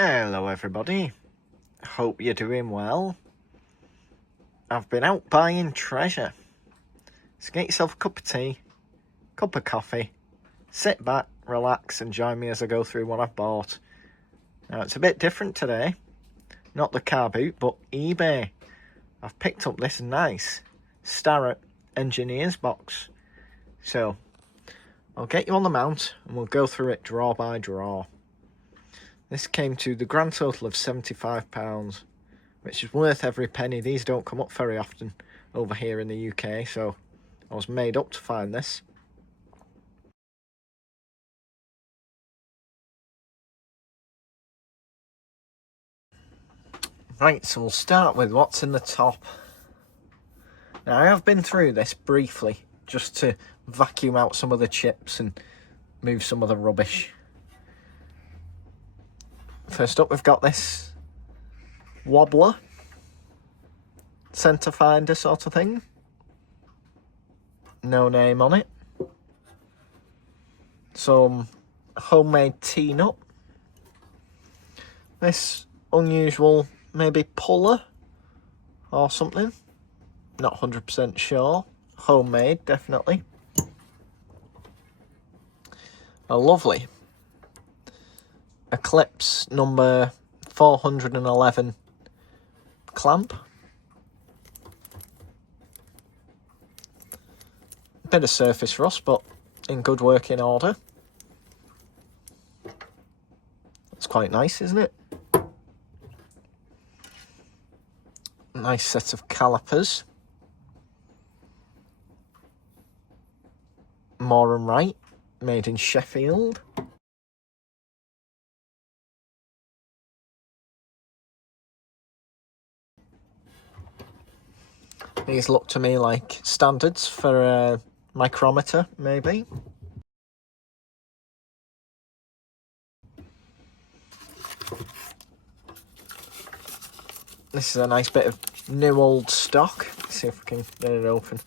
Hello everybody, hope you're doing well. I've been out buying treasure, so get yourself a cup of tea, cup of coffee, sit back, relax and join me as I go through what I've bought. Now it's a bit different today, not the car boot but eBay. I've picked up this nice Starrett Engineers box, so I'll get you on the mount and we'll go through it drawer by drawer. This came to the grand total of £75, which is worth every penny. These don't come up very often over here in the UK, so I was made up to find this. Right, so we'll start with what's in the top. Now, I have been through this briefly, just to vacuum out some of the chips and move some of the rubbish. First up, we've got this wobbler, centre finder sort of thing. No name on it. Some homemade T-nut. This unusual, maybe puller or something. Not 100% sure. Homemade, definitely. A lovely Eclipse number 411 clamp. Bit of surface rust, but in good working order. It's quite nice, isn't it? Nice set of calipers. Moore and Wright, made in Sheffield. These look to me like standards for a micrometer, maybe. This is a nice bit of new old stock. Let's see if we can get it open.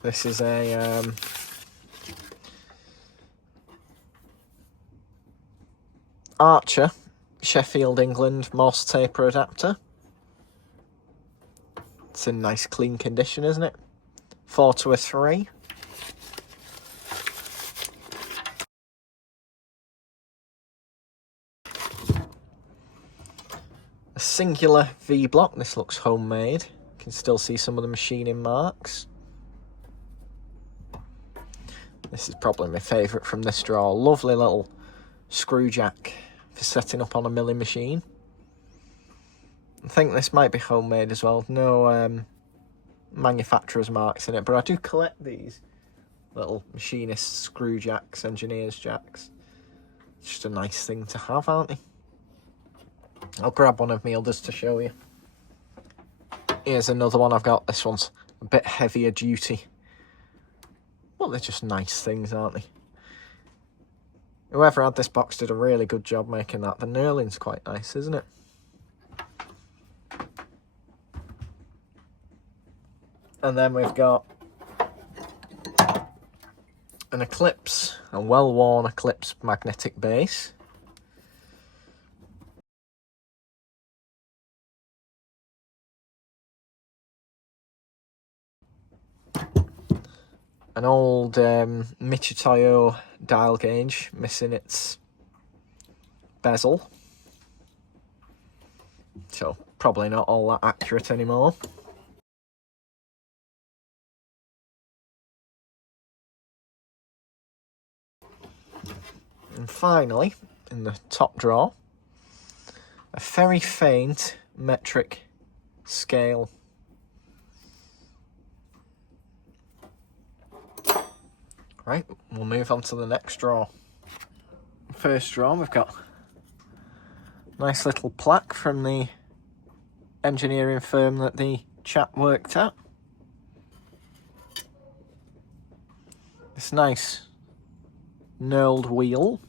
This is a Archer, Sheffield, England, Morse taper adapter. It's in nice clean condition, isn't it? 4 to a 3. A singular V-block. This looks homemade. You can still see some of the machining marks. This is probably my favourite from this drawer. Lovely little screw jack for setting up on a milling machine. I think this might be homemade as well. No manufacturer's marks in it, but I do collect these little Machinists screw jacks, engineers jacks. It's just a nice thing to have, aren't they? I'll grab one of my others to show you. Here's another one I've got. This one's a bit heavier duty. Well, they're just nice things, aren't they? Whoever had this box did a really good job making that. The knurling's quite nice, isn't it? And then we've got an Eclipse, a well-worn Eclipse magnetic base. An old Michitoyo dial gauge, missing its bezel. So, probably not all that accurate anymore. And finally, in the top drawer, a very faint metric scale. Right, we'll move on to the next drawer. First drawer, we've got a nice little plaque from the engineering firm that the chap worked at. This nice knurled wheel.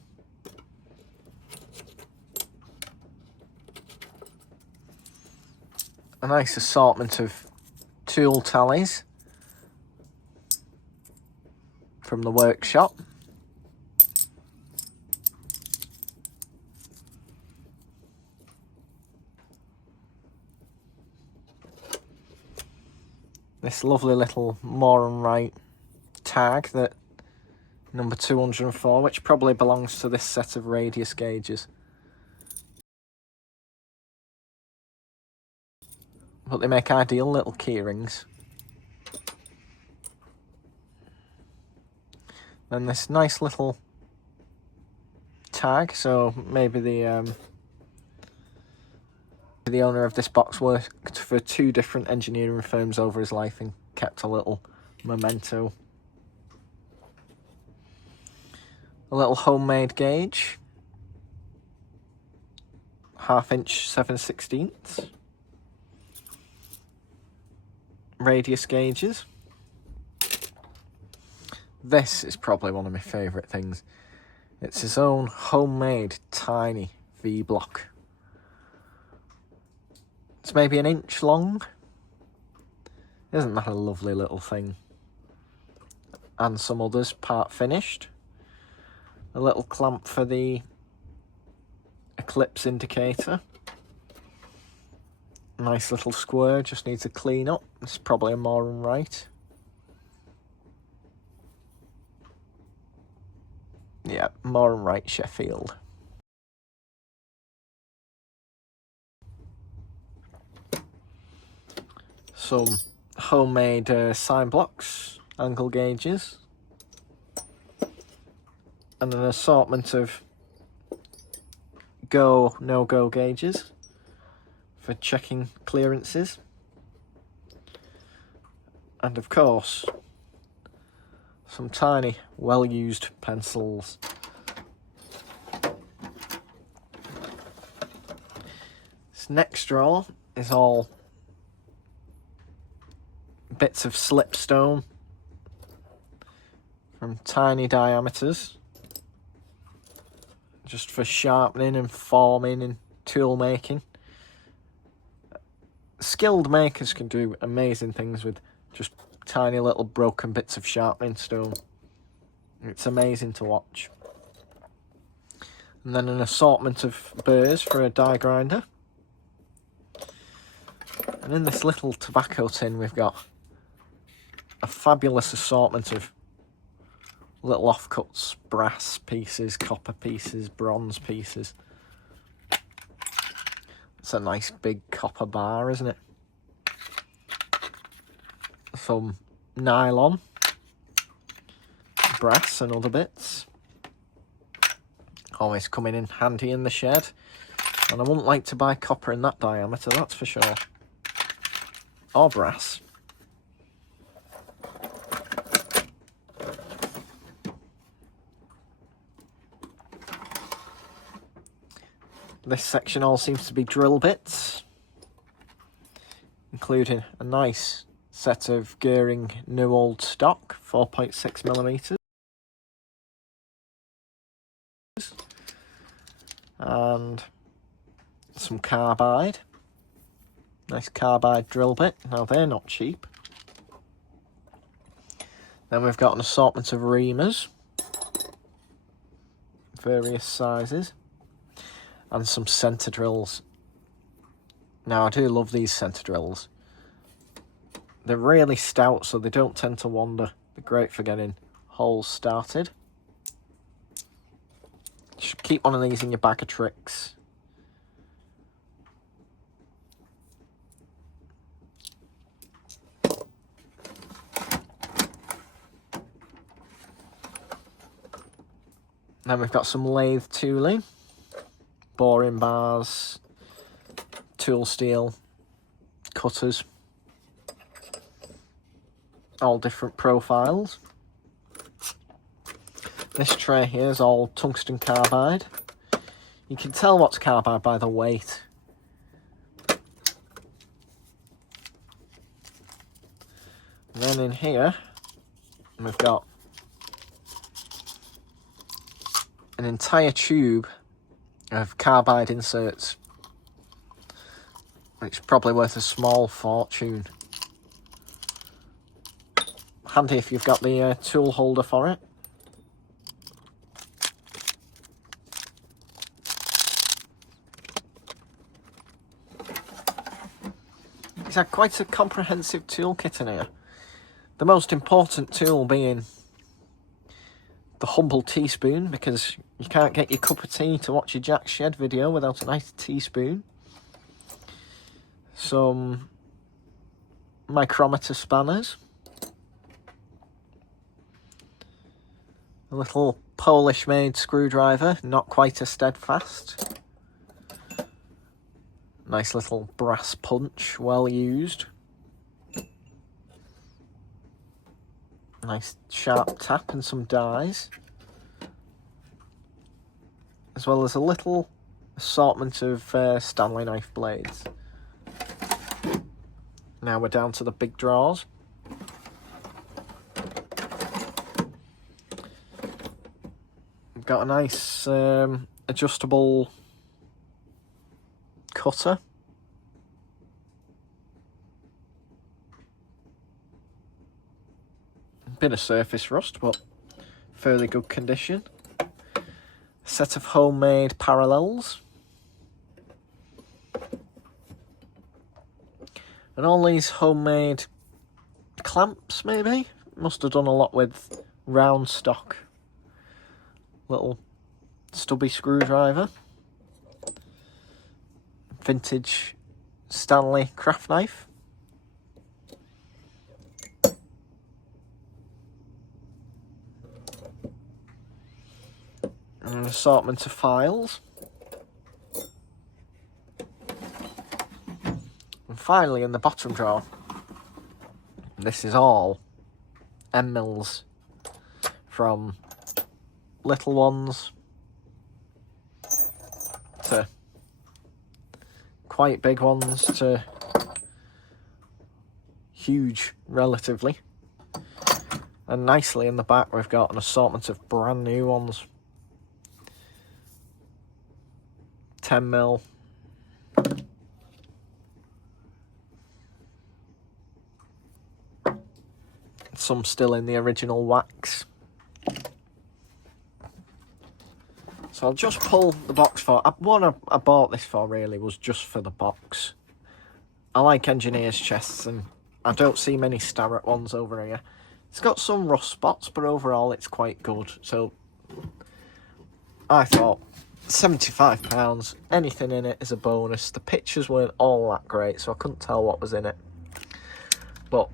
A nice assortment of tool tallies from the workshop. this lovely little Moore and Wright tag, that number 204, which probably belongs to this set of radius gauges. But they make ideal little keyrings. Then this nice little tag, so maybe the owner of this box worked for 2 different engineering firms over his life and kept a little memento. A little homemade gauge, 1/2 inch 7/16. Radius gauges. This is probably one of my favourite things. It's his own homemade tiny V-block. It's maybe 1 inch long. Isn't that a lovely little thing? And some others part finished. A little clamp for the eclipse indicator. Nice little square, just needs a clean up. It's probably a Moore and Wright. Yeah, Moore and Wright Sheffield. Some homemade sign blocks, angle gauges, and an assortment of go, no-go gauges for checking clearances. And of course, some tiny, well-used pencils. This next drawer is all bits of slipstone from tiny diameters, just for sharpening and forming and tool making. Skilled makers can do amazing things with just tiny little broken bits of sharpening stone. It's amazing to watch. And then an assortment of burrs for a die grinder. And in this little tobacco tin we've got a fabulous assortment of little offcuts, brass pieces, copper pieces, bronze pieces. It's a nice big copper bar, isn't it? Some nylon, brass and other bits. Always coming in handy in the shed. And I wouldn't like to buy copper in that diameter, that's for sure. Or brass. This section all seems to be drill bits, including a nice set of Goering new old stock 4.6mm, and some carbide. Nice carbide drill bit. Now they're not cheap. Then we've got an assortment of reamers, various sizes, and some centre drills. Now I do love these centre drills. They're really stout, so they don't tend to wander. They're great for getting holes started. Just keep one of these in your bag of tricks. Then we've got some lathe tooling, boring bars, tool steel, cutters, all different profiles. This tray here is all tungsten carbide. You can tell what's carbide by the weight. And then in here, we've got an entire tube of carbide inserts, which is probably worth a small fortune. Handy if you've got the tool holder for it. He's had quite a comprehensive toolkit in here. The most important tool being the humble teaspoon, because you can't get your cup of tea to watch your Jack Shed video without a nice teaspoon. Some micrometer spanners. A little Polish made screwdriver, not quite as steadfast. Nice little brass punch, well used. Nice sharp tap and some dies. As well as a little assortment of Stanley knife blades. Now we're down to the big drawers. We've got a nice adjustable cutter. Bit of surface rust, but fairly good condition. A set of homemade parallels. And all these homemade clamps, maybe? Must have done a lot with round stock. Little stubby screwdriver. Vintage Stanley craft knife. And an assortment of files. And finally, in the bottom drawer, this is all Endmills, from little ones to quite big ones to huge, relatively. And nicely in the back, we've got an assortment of brand new ones. 10mm. Some still in the original wax. So I'll just pull the box for... What I bought this for really was just for the box. I like engineer's chests, and I don't see many Starrett ones over here. It's got some rust spots, but overall it's quite good. So I thought £75, anything in it is a bonus. The pictures weren't all that great, so I couldn't tell what was in it. But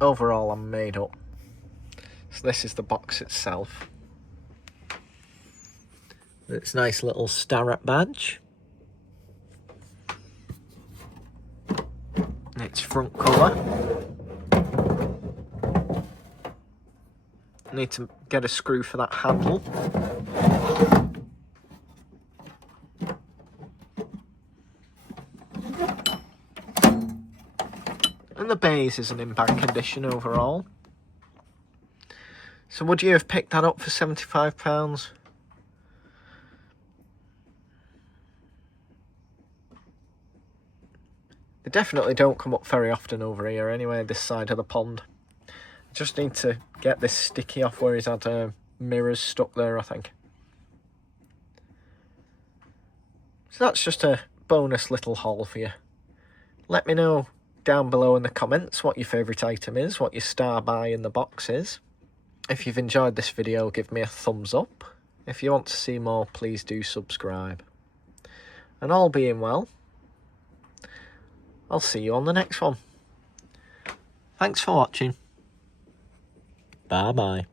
overall I'm made up. So this is the box itself. Its nice little Starrett badge. Its front cover. Need to get a screw for that handle. And the base isn't in bad condition overall. So would you have picked that up for £75? They definitely don't come up very often over here anyway, this side of the pond. I just need to get this sticky off where he's had mirrors stuck there, I think. So that's just a bonus little haul for you. Let me know down below in the comments what your favourite item is, what your star buy in the box is. If you've enjoyed this video, give me a thumbs up. If you want to see more, please do subscribe. And all being well, I'll see you on the next one. Thanks for watching. Bye bye.